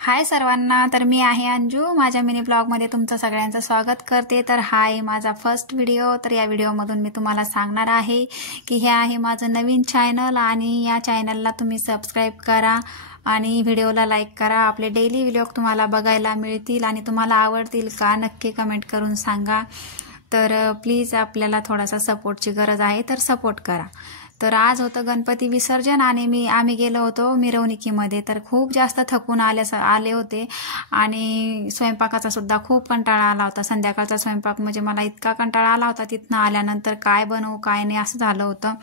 हाय सर्वांना, तर मी आहे अंजू। माझ्या मिनी ब्लॉगमध्ये तुमचं सगळ्यांचं स्वागत करते। तर हा आहे माझा फर्स्ट व्हिडिओ। तर या व्हिडिओमधून मी तुम्हाला सांगणार आहे की हे आहे माझं नवीन चॅनल आणि या चॅनलला तुम्ही सबस्क्राइब करा आणि व्हिडिओला लाईक करा। आपले डेली व्लॉग तुम्हाला बघायला मिळतील आणि तुम्हाला आवडतील का नक्की कमेंट करून सांगा। तर प्लीज आपल्याला थोडासा सपोर्टची गरज आहे, तर सपोर्ट करा। तर आज होतं गणपती विसर्जन आणि आम्ही गेलो होतो मिरवणुकीमध्ये। तर खूप जास्त थकून आले होते आणि स्वयंपाकाचा सुद्धा खूप कंटाळा आला होता। संध्याकाळचा स्वयंपाक म्हणजे मला इतका कंटाळा आला होता तिथनं आल्यानंतर, काय बनवू काय नाही असं झालं होतं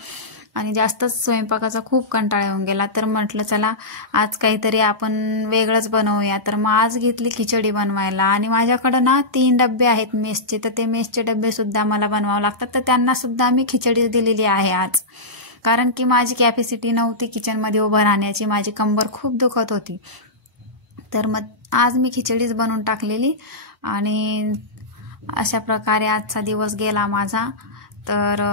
आणि जास्तच स्वयंपाकाचा खूप कंटाळा येऊन गेला। तर म्हटलं चला आज काहीतरी आपण वेगळंच बनवूया। तर मग आज घेतली खिचडी बनवायला आणि माझ्याकडे ना 3 डब्बे आहेत मेसचे, तर ते मेसचे डब्बे सुद्धा मला बनवावे लागतात। तर त्यांना सुद्धा मी खिचडी दिलेली आहे आज, कारण की माझी कॅपॅसिटी नव्हती किचनमध्ये उभं राहण्याची, माझी कंबर खूप दुखत होती। तर मग आज मी खिचडीच बनवून टाकलेली आणि अशा प्रकारे आजचा दिवस गेला माझा। तर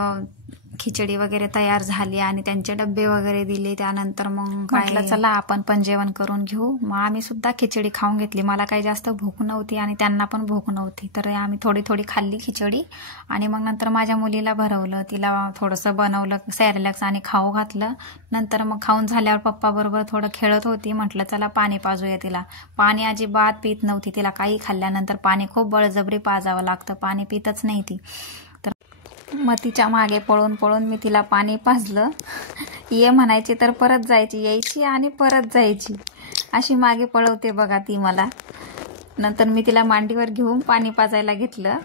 खिचडी वगैरे तयार झाली आणि त्यांचे डब्बे वगैरे दिले। त्यानंतर मग म्हटलं चला आपण पण जेवण करून घेऊ। मग आम्ही सुद्धा खिचडी खाऊन घेतली। मला काही जास्त भूक नव्हती आणि त्यांना पण भूक नव्हती, तर आम्ही थोडी थोडी खाल्ली खिचडी आणि मग नंतर माझ्या मुलीला भरवलं, तिला थोडंसं बनवलं सॅरेलॅक्स आणि खाऊ घातलं। नंतर मग खाऊन झाल्यावर पप्पा बरोबर थोडं खेळत होती। म्हटलं चला पाणी पाजूया तिला। पाणी अजिबात पित नव्हती, तिला काही खाल्ल्यानंतर पाणी खूप बळजबरी पाजावं लागतं, पाणी पितच नाही ती। तर मग तिच्या मागे पळून पळून मी तिला पाणी पाजलं। ये म्हणायची तर परत जायची, यायची आणि परत जायची, अशी मागे पळवते बघा ती मला। नंतर मी तिला मांडीवर घेऊन पाणी पाजायला घेतलं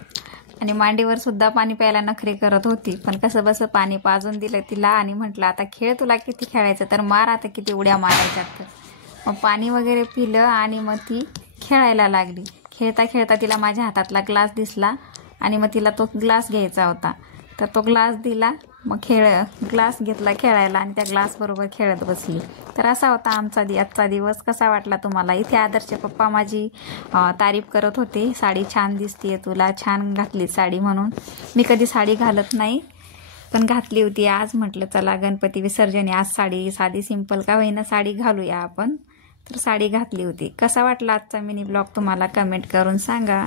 आणि मांडीवर सुद्धा पाणी प्यायला नखरे करत होती, पण कसं बसं पाणी पाजून दिलं तिला आणि म्हटलं आता खेळ, तुला किती खेळायचं तर मार, आता किती उड्या मारायच्या। तर मग पाणी वगैरे पिलं आणि मग ती खेळायला लागली। खेळता खेळता तिला माझ्या हातातला ग्लास दिसला आणि मग तिला तो ग्लास घ्यायचा होता, तर तो ग्लास दिला। मग ग्लास घेतला खेळायला आणि त्या ग्लास बरोबर खेळत बसली। तर असा होता आजचा दिवस। कसा वाटला तुम्हाला? इथे आदर्शचे पप्पा माझी तारीफ करत होते, साडी छान दिसतीये तुला, छान घातली साडी म्हणून। मी कधी साडी घालत नाही पण घातली होती आज। म्हटलं चला गणपती विसर्जन आज साडी, साधी सिंपल का होईना साडी घालूया आपण, तर साडी घातली होती। कसा वाटला आजचा मिनी ब्लॉग तुम्हाला कमेंट करून सांगा।